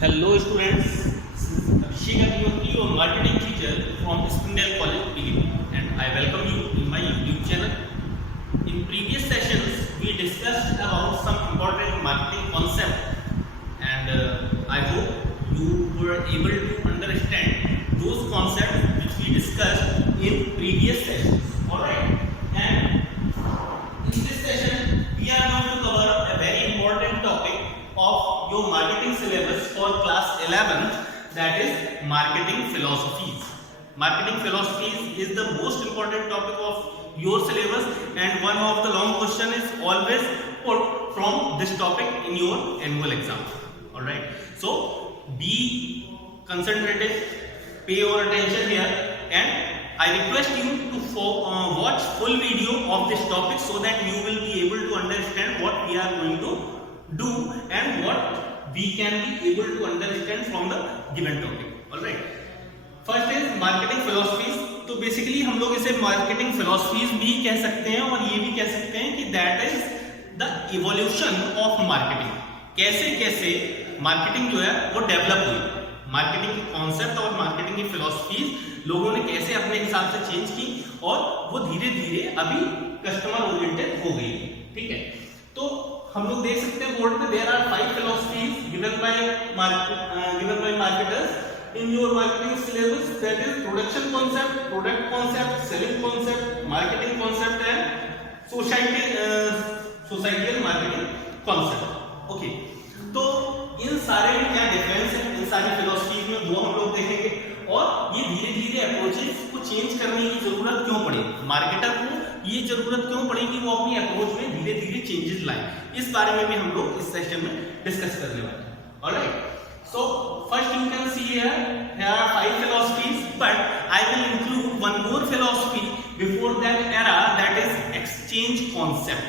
Hello students, Abhishek Agnihotri, your marketing teacher from Spindale College, Delhi, and I welcome you in my YouTube channel. In previous sessions, we discussed about some important marketing concepts, and I hope you were able to understand those concepts which we discussed in previous sessions. Alright, and in this session, we are going to cover a very important topic of your marketing syllabus for class 11th, that is marketing philosophies. Marketing philosophies is the most important topic of your syllabus, and one of the long question is always put from this topic in your annual exam. Alright, so be concentrated, pay your attention here, and I request you to watch full video of this topic so that you will be able to understand what we are going to do and what we can be able to understand from the given topic. Alright, first is marketing philosophies. तो basically हम लोग इसे marketing philosophies भी कह सकते हैं और ये भी कह सकते हैं कि that is the evolution of marketing. कैसे कैसे मार्केटिंग जो है वो डेवलप हुई, मार्केटिंग के कॉन्सेप्ट और मार्केटिंग की फिलोसफीज लोगों ने कैसे अपने हिसाब से चेंज की और वो धीरे धीरे अभी कस्टमर ओरिएंटेड हो गई. ठीक है, तो हम लोग देख सकते हैं बोर्ड पे there are 5 philosophies given by marketers in your marketing syllabus, that is production concept, product concept, selling concept, marketing concept and societal marketing concept. Okay, तो इन सारे में क्या डिफरेंस है इन सारी फिलोसफीज में वो हम लोग देखेंगे और ये धीरे धीरे अप्रोचेस को चेंज करने की जरूरत क्यों पड़ी, मार्केटर को ये जरूरत क्यों पड़ी कि वो अपनी अप्रोच में धीरे धीरे चेंजेस लाए, इस बारे में भी हम लोग इस सेशन में डिस्कस करने वाले हैं. Alright, so first you can see here are 5 philosophies, but I will include one more philosophy before that era, that is exchange concept.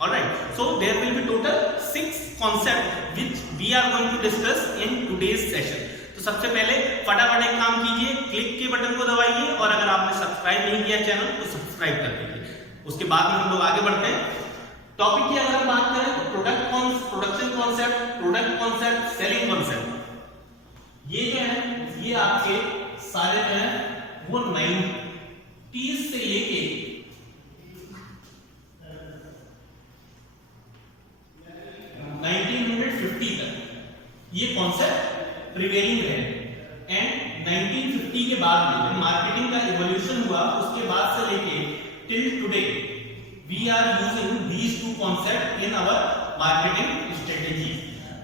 Alright, so there will be total 6 concepts which we are going to discuss in today's session. तो सबसे पहले फटाफट एक काम कीजिए, click के button को दबाइए और अगर आपने सब्सक्राइब नहीं किया चैनल तो सब्सक्राइब कर दीजिए. उसके बाद में हम लोग आगे बढ़ते हैं. टॉपिक की अगर हम बात करें तो production concept, product concept, selling concept, ये जो है ये आपके सारे जो है वो 90s से लेके 1950 तक ये कॉन्सेप्ट प्रिवेलिंग रहे. एंड 1950 के बाद में जब मार्केटिंग का इवोल्यूशन हुआ उसके बाद से लेके till today we are using these two concept in our marketing strategy.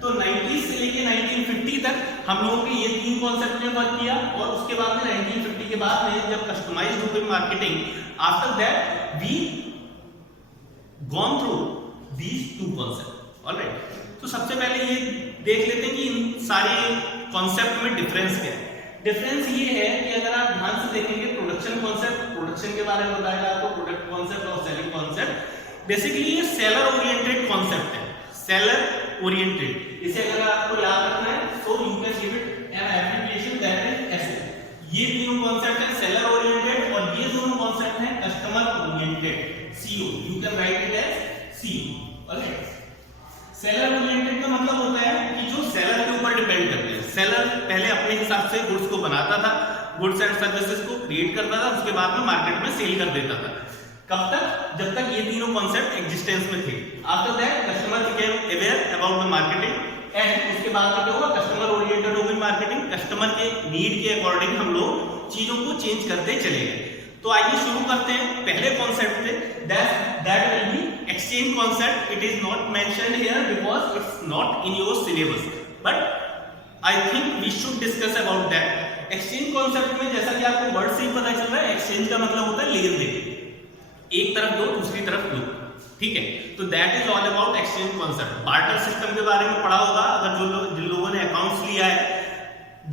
तो 90s से लेके 1950 तक हम लोगों ने ये 3 कॉन्सेप्ट में वर्क किया और उसके बाद में 1950 के बाद में जब कस्टमाइज्ड हो गई marketing, after that we gone through these 2 concept. Alright, तो सबसे पहले ये देख लेते हैं कि इन सारे कॉन्सेप्ट में डिफरेंस क्या है. डिफरेंस ये है कि अगर आप ध्यान से देखेंगे प्रोडक्शन कॉन्सेप्ट, प्रोडक्शन के बारे में बताया आपको, प्रोडक्ट कॉन्सेप्ट और सेलिंग कॉन्सेप्ट, बेसिकली ये सेलर ओरिएंटेड कॉन्सेप्ट है. सेलर ओरिएंटेड, इसे अगर आपको याद रखना है so you can give it an abbreviation that is SO. ये तीनों कॉन्सेप्ट है सेलर ओरिएंटेड और ये दोनों कॉन्सेप्ट है customer oriented, CO. You can write it as CO. Alright, seller oriented का मतलब होता है कि जो सेलर के ऊपर डिपेंड करते हैं. सेलर पहले अपने हिसाब से गुड्स को बनाता था, गुड्स एंड सर्विसेज को क्रिएट करता था, उसके बाद में मार्केट में सेल कर देता था. कब तक? जब तक ये तीनों कॉन्सेप्ट एग्जिस्टेंस में थे. After that customer became aware about the marketing and उसके बाद में क्या हुआ, कस्टमर ओरिएंटेड हो गई मार्केटिंग. कस्टमर के नीड के अकॉर्डिंग हम लोग चीजों को चेंज करते चले गए. तो आइए शुरू करते हैं पहले कॉन्सेप्ट से, that will be exchange concept. It is not mentioned here because it's not in your syllabus, but I think we should discuss about that. Exchange concept में जैसा कि आपको वर्ड से ही पता चल रहा है, एक्सचेंज का मतलब होता है लेन देन, एक तरफ दो दूसरी तरफ लो. ठीक है, तो that is all about exchange concept. Barter system के बारे में पढ़ा होगा अगर जिन लोगों ने अकाउंट्स लिया है,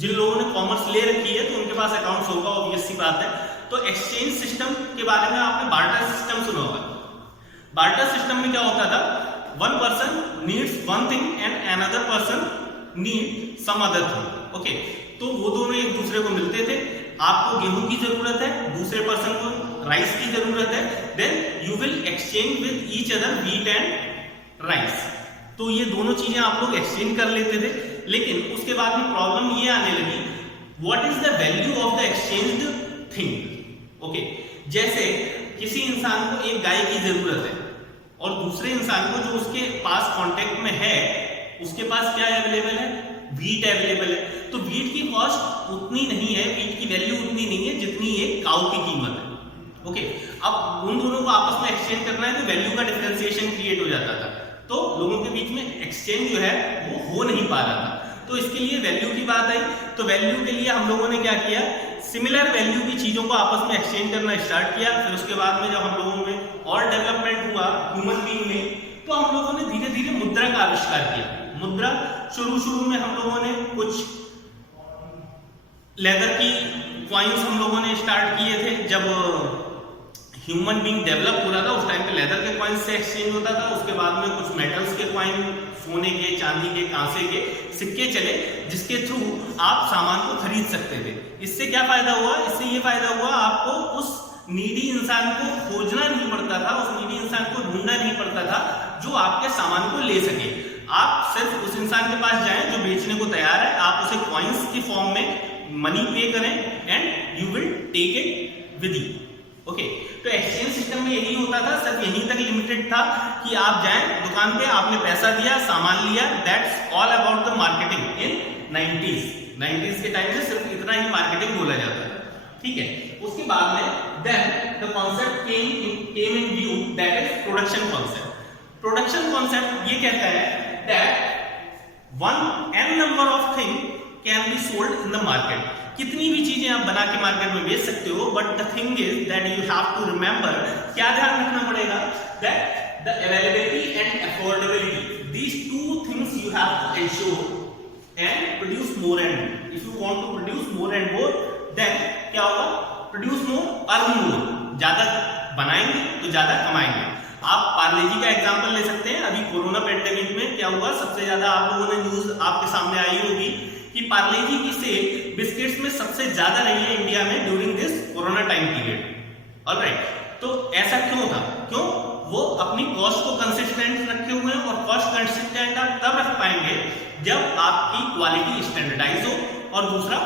जिन लोगों ने कॉमर्स ले रखी है तो उनके पास अकाउंट्स होगा, ऑब्वियस सी बात है. तो एक्सचेंज सिस्टम के बारे में आपने बार्टर सिस्टम सुना होगा. बार्टर सिस्टम में क्या होता था, one person needs one thing and another person need some other thing. Okay, तो वो दोनों एक दूसरे को मिलते थे. आपको गेहूं की जरूरत है, दूसरे पर्सन को राइस की जरूरत है, then you will exchange with each other wheat and rice. तो ये दोनों चीजें आप लोग एक्सचेंज कर लेते थे, लेकिन उसके बाद में प्रॉब्लम ये आने लगी, what is the value of the exchanged thing. Okay, जैसे किसी इंसान को एक गाय की जरूरत है और दूसरे इंसान को जो उसके पास कांटेक्ट में है उसके पास क्या अवेलेबल है, वीट अवेलेबल है। तो वीट की कॉस्ट उतनी नहीं है, वीट की वैल्यू उतनी नहीं है जितनी एक काऊ की कीमत है। ओके, अब उन दोनों को आपस में एक्सचेंज करना है तो वैल्यू का डिफरेंशिएशन क्रिएट हो जाता था, तो लोगों के बीच में एक्सचेंज जो है वो हो नहीं पा रहा था। तो इसके लिए वैल्यू की बात आई, तो वैल्यू के लिए हम लोगों ने क्या किया, सिमिलर वैल्यू की चीजों को आपस में एक्सचेंज करना स्टार्ट किया। फिर उसके बाद में जब हम लोगों में और डेवलपमेंट हुआ ह्यूमन बीइंग में, तो हम लोगों ने धीरे धीरे मुद्रा का आविष्कार किया। मुद्रा शुरू में हम लोगों ने कुछ लेदर की कॉइन्स हम लोगों ने स्टार्ट किए थे। जब ह्यूमन बीइंग डेवलप हो रहा था उस टाइम पे लेदर के कॉइन्स से एक्सचेंज होता था। उसके बाद में कुछ मेटल्स के कॉइन, सोने के, चांदी के, कांसे के सिक्के चले जिसके थ्रू आप सामान को खरीद सकते थे। इससे क्या फायदा हुआ, इससे ये फायदा हुआ आपको उस नीडी इंसान को खोजना नहीं पड़ता था, उस नीडी इंसान को ढूंढना नहीं पड़ता था जो आपके सामान को ले सके। आप सिर्फ उस इंसान के पास जाएं जो बेचने को तैयार है, आप उसे कॉइन्स की फॉर्म में मनी पे करें and you will take it with you. Okay, तो एक्सचेंज सिस्टम में यही होता था, सिर्फ यहीं तक लिमिटेड था कि आप जाएं दुकान पे, आपने पैसा दिया, सामान लिया, that's all about the marketing in 90s के टाइम में सिर्फ इतना ही मार्केटिंग बोला जाता था। ठीक है, उसके बाद में then the concept came in view, that is production concept. Production concept ये कहता है that one n number of thing can be sold in the market. कितनी भी चीजें आप बना के मार्केट में बेच सकते हो, but the thing is that you have to remember, क्या ध्यान रखना पड़ेगा, that the availability and affordability, these two things you have to ensure and produce more and more. If you want to produce more and more, then क्या होगा, produce more, earn more. ज्यादा बनाएंगे तो ज्यादा कमाएंगे। आप पार्ले जी का एग्जांपल ले सकते हैं। अभी कोरोना पेंडेमिक में क्या हुआ, सबसे ज्यादा आप लोगों ने न्यूज आपके सामने आई होगी कि पार्ले जी की सेल बिस्किट्स में सबसे ज्यादा रही है इंडिया में during this corona time period. Alright, तो ऐसा क्यों था, क्यों, वो अपनी कॉस्ट को कंसिस्टेंट रखे हुए हैं, और कॉस्ट कंसिस्टेंट आप तब रख पाएंगे जब आपकी क्वालिटी स्टैंडर्डाइज हो, और दूसरा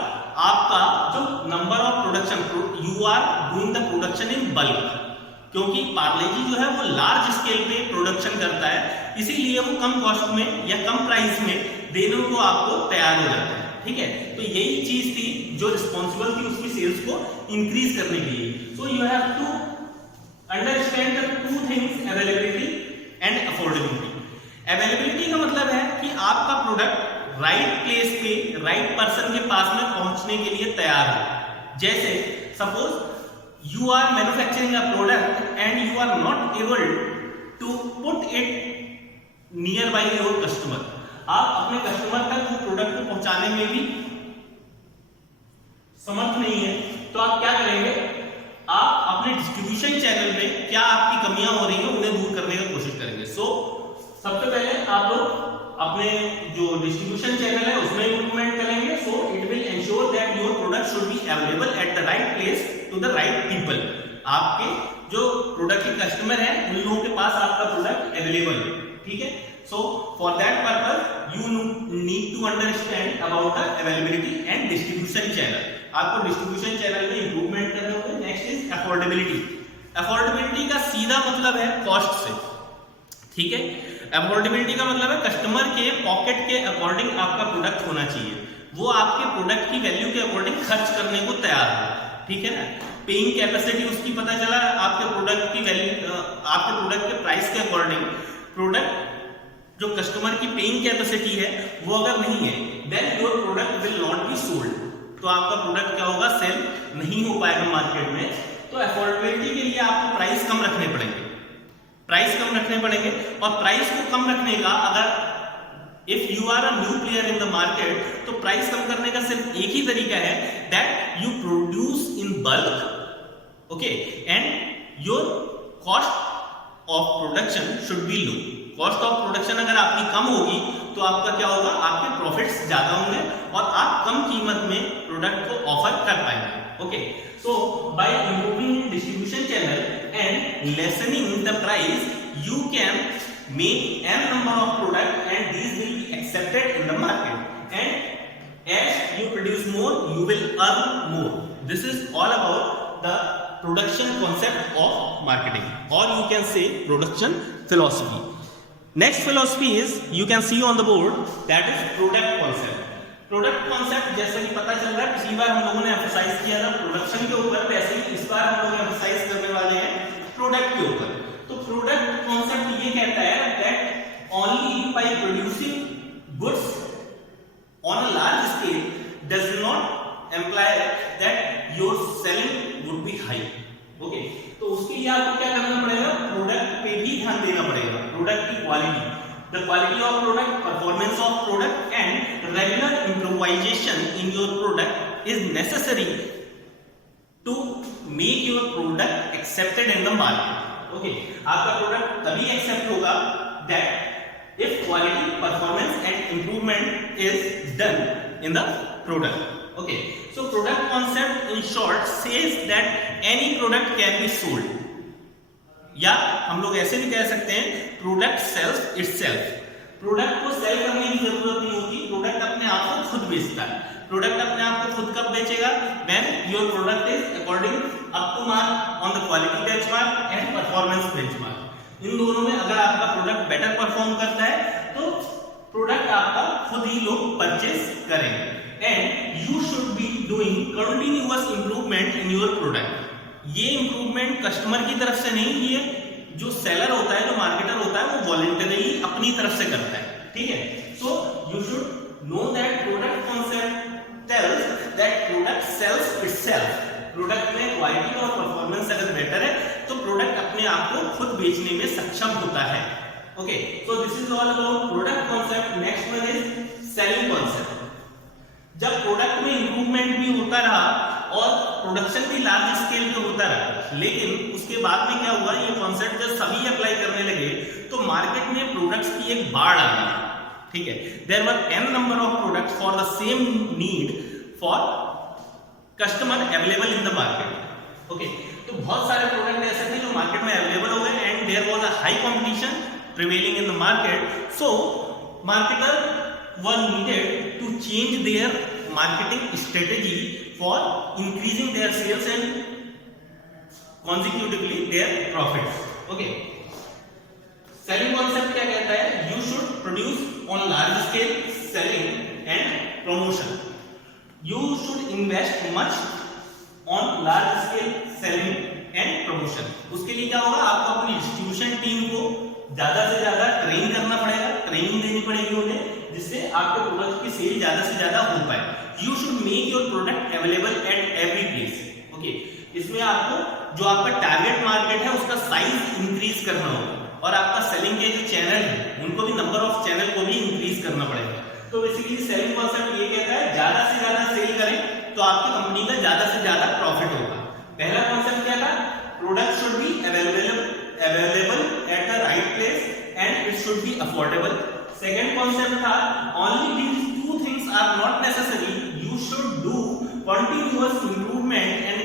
आपका जो number of production, you are doing the production in bulk, क्योंकि पार्ले जी जो है वो लार्ज स्केल पे प्रोडक्शन करता है, इसीलिए वो कम कॉस्ट में या कम प्राइस में देने को आपको तैयार हो जाता है। ठीक है, तो यही चीज थी जो रिस्पॉन्सिबल थी उसकी सेल्स को इंक्रीज करने के लिए। So you have to understand the two things, availability and affordability. Availability का मतलब है कि आपका प्रोडक्ट राइट प्लेस पे, राइट पर्सन के पास में पहुंचने के लिए तैयार हो। जैसे suppose you are manufacturing a product and you are not able to put it nearby your customer। आप अपने कस्टमर तक वो प्रोडक्ट को पहुंचाने में भी समर्थ नहीं है, तो आप क्या करेंगे, आप अपने डिस्ट्रीब्यूशन चैनल में क्या आपकी कमियां हो रही है उन्हें दूर करने की कोशिश करेंगे। सो सबसे पहले आप लोग अपने जो डिस्ट्रीब्यूशन चैनल है उसमें इंप्रूवमेंट करेंगे। So it will ensure that your product should be available at the right place to the right people. आपके जो प्रोडक्ट के कस्टमर है उन लोगों के पास आपका प्रोडक्ट अवेलेबल है। ठीक है, so for that purpose you need to understand about the availability and distribution channel. आपको डिस्ट्रीब्यूशन चैनल में इंप्रूवमेंट करने होंगे। Next is affordability. अफोर्डेबिलिटी का सीधा मतलब है कॉस्ट से। ठीक है, अफोर्डेबिलिटी का मतलब है कस्टमर के पॉकेट के अकॉर्डिंग आपका प्रोडक्ट होना चाहिए, वो आपके प्रोडक्ट की वैल्यू के अकॉर्डिंग खर्च करने को तैयार हो। ठीक है ना, पेइंग कैपेसिटी उसकी पता चला आपके प्रोडक्ट की वैल्यू, आपके प्रोडक्ट के प्राइस के अकॉर्डिंग प्रोडक्ट जो कस्टमर की पेइंग कैपेसिटी है वो अगर नहीं है, then your product will not be sold. तो आपका प्रोडक्ट क्या होगा, सेल नहीं हो पाएगा मार्केट में। तो अफोर्डेबिलिटी के लिए आपको प्राइस कम रखने पड़ेंगे, प्राइस कम रखने पड़ेंगे। और प्राइस को कम रखने का, अगर if you are a new player in the market, तो प्राइस कम करने का सिर्फ एक ही तरीका है, that you produce in bulk, okay, and your cost of production should be low. Cost of production अगर आपकी कम होगी तो आपका क्या होगा, आपके प्रॉफिट्स ज्यादा होंगे और आप कम कीमत में प्रोडक्ट को ऑफर कर पाएंगे। Okay, so bye improving distribution channel and lessening the price, you can make n number of product and these will be accepted in the market, and as you produce more you will earn more. This is all about the production concept of marketing, or you can say production philosophy. Next philosophy is, you can see on the board, that is product concept. Product concept जैसे कि पता चल रहा है, पिछली बार हम लोगों ने एम्फसाइज किया था प्रोडक्शन के ऊपर, वैसे ही इस बार हम लोग एम्फसाइज करने वाले हैं प्रोडक्ट के ऊपर. तो प्रोडक्ट कॉन्सेप्ट ये कहता है that only by producing goods on a large scale does not employee that your selling would be high. Okay, तो उसके लिए आपको क्या करना पड़ेगा, प्रोडक्ट पे भी ध्यान देना पड़ेगा. प्रोडक्ट की quality, the quality of product, performance of product and regular improvisation in your product is necessary to make your product accepted in the market. Okay, आपका प्रोडक्ट तभी एक्सेप्ट होगा that if quality, performance and improvement is done in the product. Okay, so product concept in short says that any product can be sold, या हम लोग ऐसे भी कह सकते हैं प्रोडक्ट सेल्स इटसेल्फ. प्रोडक्ट को सेल करने की जरूरत नहीं होती, प्रोडक्ट अपने आप को खुद बेचता है. प्रोडक्ट अपने आप को खुद कब बेचेगा, when your product is according up to mark on the quality benchmark and performance benchmark. इन दोनों में अगर आपका प्रोडक्ट बेटर परफॉर्म करता है तो प्रोडक्ट आपका खुद ही लोग परचेज करेंगे. And you should be doing continuous improvement in your product. ये इंप्रूवमेंट कस्टमर की तरफ से नहीं, ये जो सेलर होता है, जो मार्केटर होता है, वो वॉलंटरी अपनी तरफ से करता है. ठीक है, so you should know that product concept tells that product sells itself. Product में क्वालिटी और परफॉर्मेंस अगर बेटर है तो प्रोडक्ट अपने आप को खुद बेचने में सक्षम होता है. Okay, so this is all about product concept. Next one is selling concept. जब प्रोडक्ट में इंप्रूवमेंट भी होता रहा और प्रोडक्शन भी लार्ज स्केल पे होता रहा, लेकिन उसके बाद में क्या हुआ, ये कॉन्सेप्ट जब सभी अप्लाई करने लगे तो मार्केट में प्रोडक्ट्स की एक बाढ़ आ गई. ठीक है, there were n number of products for the same need for customer available in the market. Okay, तो बहुत सारे प्रोडक्ट ऐसे थे जो मार्केट में अवेलेबल हो गए and there was a high competition prevailing in the market. So marketer were needed to change their marketing strategy for increasing their sales and consecutively their profits. Okay, selling concept क्या कहता है, you should produce on large scale selling and promotion. You should invest much on large scale selling and promotion. उसके लिए क्या होगा, आपको अपनी distribution team को ज्यादा से ज्यादा ट्रेन करना पड़ेगा, ट्रेनिंग देनी पड़ेगी उन्हें, जिससे आपके प्रोडक्ट की सेल ज्यादा से ज्यादा हो पाए. You should make your product available at every place. Okay, इसमें आपको जो आपका टारगेट मार्केट है उसका साइज इंक्रीज करना होगा और आपका सेलिंग के जो चैनल है उनको भी, नंबर ऑफ चैनल को भी इंक्रीज करना पड़ेगा. तो बेसिकली सेलिंग कॉन्सेप्ट ये कहता है ज्यादा से ज्यादा सेल करें तो आपकी कंपनी का ज्यादा से ज्यादा प्रॉफिट होगा. पहला कॉन्सेप्ट क्या था, product should be available at the right place and it should be affordable. Second concept था, only these two things are not necessary, you should do continuous improvement and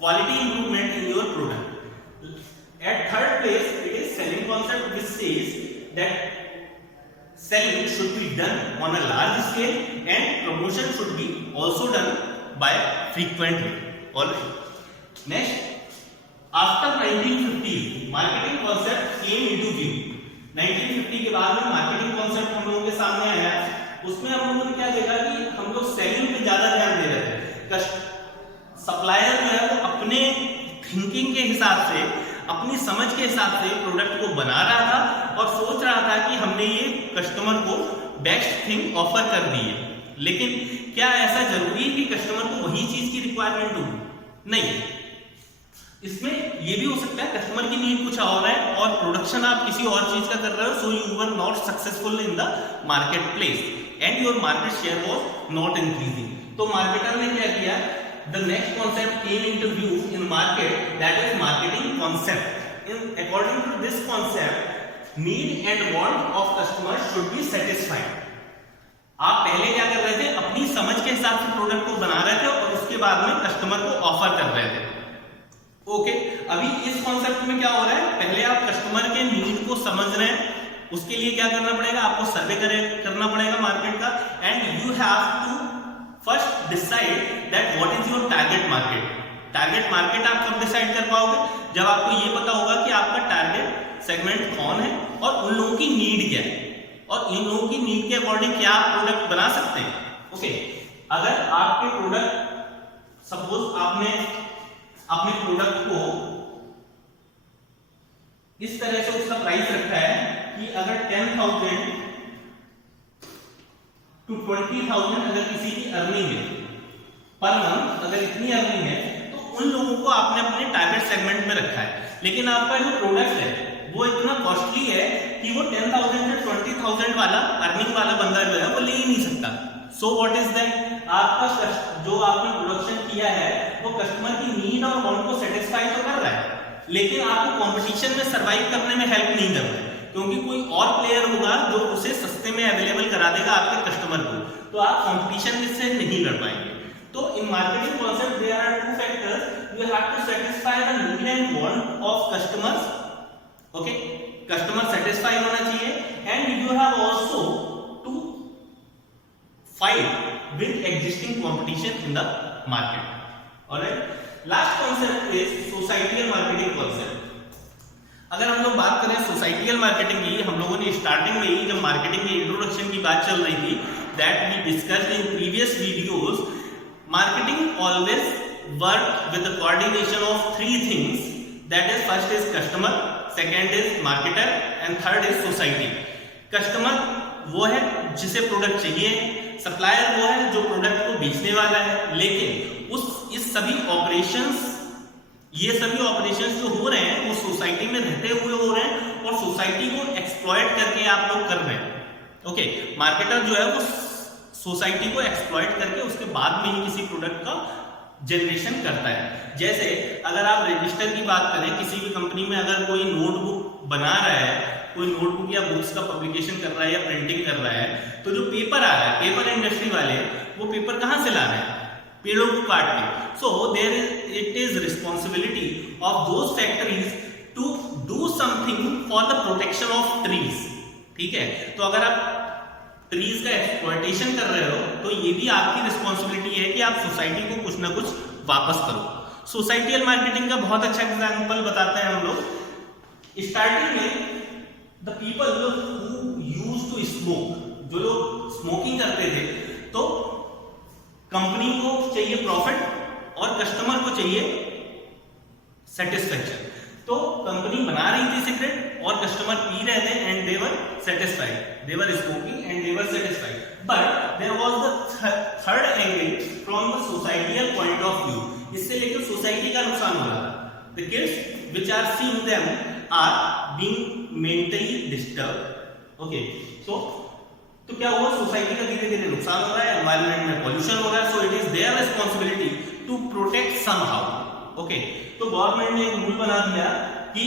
quality improvement in your product. At third place, it is selling concept, which says that selling should be done on a large scale and promotion should be also done by frequently. Alright. Next, after 1950, marketing concept came into view. 1950 के बाद में marketing concept हम लोगों के सामने आया. उसमें हम लोगों ने क्या देखा कि हम लोग सेलिंग पे ज्यादा ध्यान दे रहे थे. सप्लायर जो है वो अपने थिंकिंग के हिसाब से, अपनी समझ के हिसाब से प्रोडक्ट को बना रहा था और सोच रहा था कि हमने ये कस्टमर को बेस्ट थिंग ऑफर कर दी है. लेकिन क्या ऐसा जरूरी है कि कस्टमर को वही चीज की रिक्वायरमेंट होगी? नहीं, इसमें ये भी हो सकता है कस्टमर की नीड कुछ और है और प्रोडक्शन आप किसी और चीज का कर रहे हो, so you were not successful in the market place and your market share was not increasing. तो मार्केटर ने क्या किया, the next concept came into view in market, that is marketing concept. In according to this concept, need and want of customer should be satisfied. आप पहले क्या कर रहे थे, अपनी समझ के हिसाब से प्रोडक्ट को बना रहे थे और उसके बाद में कस्टमर को ऑफर कर रहे थे. ओके, अभी इस कॉन्सेप्ट में क्या हो रहा है, पहले आप कस्टमर के नीड को समझ रहे हैं, उसके लिए क्या करना पड़ेगा, आपको सर्वे करना पड़ेगा मार्केट का, and you have to first decide that what is your target market. Target market आप कब डिसाइड कर पाओगे, जब आपको ये पता होगा कि आपका टारगेट सेगमेंट कौन है और उन लोगों की नीड क्या है, और इन लोगों की नीड के अकॉर्डिंग क्या आप प्रोडक्ट बना सकते हैं। ओके, अगर आपके प्रोडक्ट, सपोज आपने अपने प्रोडक्ट को इस तरह से उसका प्राइस रखा है कि अगर 10,000 to 20,000 अगर किसी की अर्निंग है पर मंथ, अगर इतनी अर्निंग है तो उन लोगों को आपने अपने टारगेट सेगमेंट में रखा है, लेकिन आपका जो प्रोडक्ट है वो इतना कॉस्टली है कि वो 10,000 से 20,000 वाला अर्निंग वाला बंदा जो है वो ले ही नहीं सकता। सो व्हाट इज दैट, आपका जो आपने प्रोडक्शन किया है वो कस्टमर की नीड और वांट को सेटिस्फाई तो कर रहा है, लेकिन आपको कंपटीशन में सरवाइव करने में हेल्प नहीं कर रहा है, क्योंकि कोई और प्लेयर होगा जो उसे सस्ते में अवेलेबल करा देगा आपके कस्टमर को, तो आप कंपटीशन में से नहीं लड़ पाएंगे। तो in marketing concept there are two factors, you have to satisfy the need and want of customers. Okay, customer satisfy होना चाहिए, and you have also to fight with existing competition in the market. Alright, last concept is societal marketing concept. अगर हम लोग बात करें societal marketing की, हम लोगों ने स्टार्टिंग में ही जब मार्केटिंग की इंट्रोडक्शन की बात चल रही थी, that we discussed in previous videos, marketing always work with the coordination of three things, that is first is customer, second is marketer and third is society. Customer वो है जिसे प्रोडक्ट चाहिए, सप्लायर वो है जो प्रोडक्ट को बेचने वाला है, लेकिन इस सभी ऑपरेशंस, ये सभी ऑपरेशंस जो हो रहे हैं वो सोसाइटी में रहते हुए हो रहे हैं और सोसाइटी को एक्सप्लॉइट करके आप लोग कर रहे हैं। ओके, मार्केटर जो है वो सोसाइटी को एक्सप्लॉइट करके उसके बाद में ही किसी प्रोडक्ट का जनरेशन करता है। जैसे अगर आप रजिस्टर की बात करें, किसी भी कंपनी में अगर कोई नोटबुक बना रहा है, कोई नोटबुक या बुक्स का पब्लिकेशन कर रहा है या प्रिंटिंग कर रहा है, तो जो पेपर आ रहा है, पेपर इंडस्ट्री वाले वो पेपर कहां से ला रहे हैं, पेड़ों को काट के। So there it is responsibility of those factories to do something for the protection of trees. ठीक है, तो अगर आप ट्रीज का एक्सप्लॉयटेशन कर रहे हो तो ये भी आपकी रिस्पॉन्सिबिलिटी है कि आप सोसाइटी को कुछ ना कुछ वापस करो। सोसाइटियल मार्केटिंग का बहुत अच्छा एग्जांपल बताते हैं हम लोग। स्टार्टिंग में the people who used to smoke, जो लोग स्मोकिंग करते थे, तो कंपनी को चाहिए प्रॉफिट और कस्टमर को चाहिए सेटिस्फैक्शन। तो कंपनी बना रही थी सिगरेट और कस्टमर पी रहे थे and they were satisfied, they were smoking and they were satisfied, but there was the third angle from the societal point of view. इससे लेकर सोसाइटी का नुकसान हो रहा था। The kids which are seeing them are being mentally disturb. Okay, so तो क्या हुआ, सोसाइटी का धीरे धीरे नुकसान हो रहा है, एनवायरनमेंट में पॉल्यूशन हो रहा है, so it is their responsibility to protect somehow. Okay, तो गवर्नमेंट ने एक रूल बना दिया कि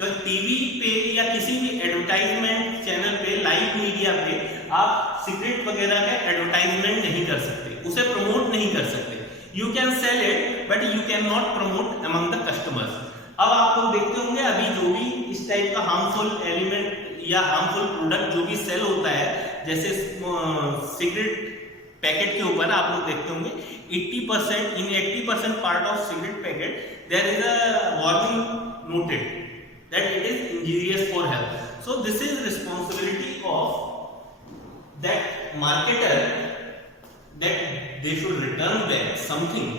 टीवी पे या किसी भी एडवर्टाइजमेंट चैनल पे, लाइव मीडिया पे आप सिगरेट वगैरह का एडवर्टाइजमेंट नहीं कर सकते, उसे प्रमोट नहीं कर सकते। You can sell it but you can not promote among the customers. अब आप लोग देखते होंगे अभी जो भी इस टाइप का हार्मफुल एलिमेंट या हार्मफुल प्रोडक्ट जो भी सेल होता है, जैसे सिगरेट पैकेट के ऊपर आप लोग देखते होंगे 80% in 80% part of cigarette packet there is a warning noted that it is injurious for health. So this is responsibility of that marketer that they should return back something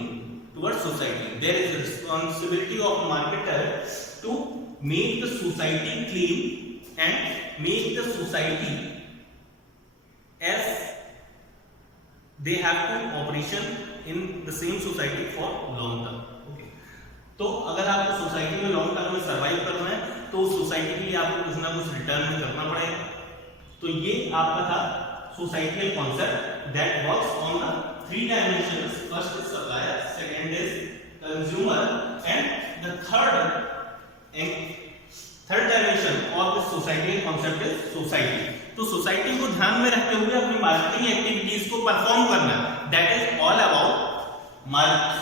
towards society. There is a responsibility of marketer to make the society clean and make the society as they have to operation in the same society for long term. Okay. तो अगर आपको society में long term में survive करना है तो society के लिए आपको कुछ ना कुछ रिटर्न में करना पड़ेगा। तो ये आपका था societal concept that works on the three dimensions. First is supplier, second is consumer, and the third dimension of this societal concept is society. तो सोसाइटी को ध्यान में रखते हुए अपनी मार्केटिंग एक्टिविटीज को परफॉर्म करना, that is all about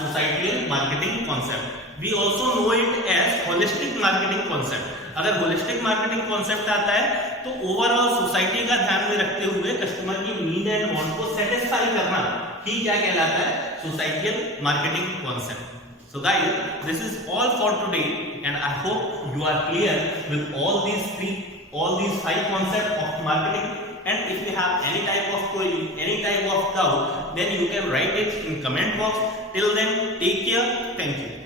societal marketing concept. We also know it as holistic marketing concept. अगर होलिस्टिक मार्केटिंग कॉन्सेप्ट आता है तो ओवरऑल सोसाइटी का ध्यान में रखते हुए कस्टमर की नीड एंड वांट को सेटिस्फाई करना ही क्या कहलाता है, societal marketing concept. So guys, this is all for today, and I hope you are clear with all these 5 concepts of marketing. And if you have any type of query, any type of doubt, then you can write it in comment box. Till then, take care. Thank you.